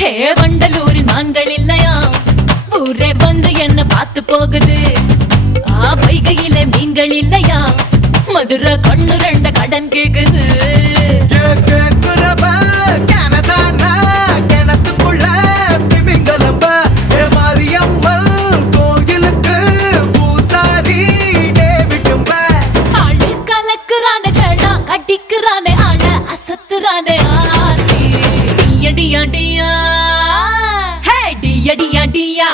ஹே வண்டலூரின் மான்கள் இல்லையா ஊரே வந்து என்ன பார்த்து போகுது. வைகையில மீன்கள் இல்லையா மதுரை கண்ணு ரெண்ட கடன் கேக்குது. ஆளு கலக்குறானே ஜடா கடிக்குறானே ஆள அசத்துறானே ஆடி டியா டியா ஹே டியா டியா டியா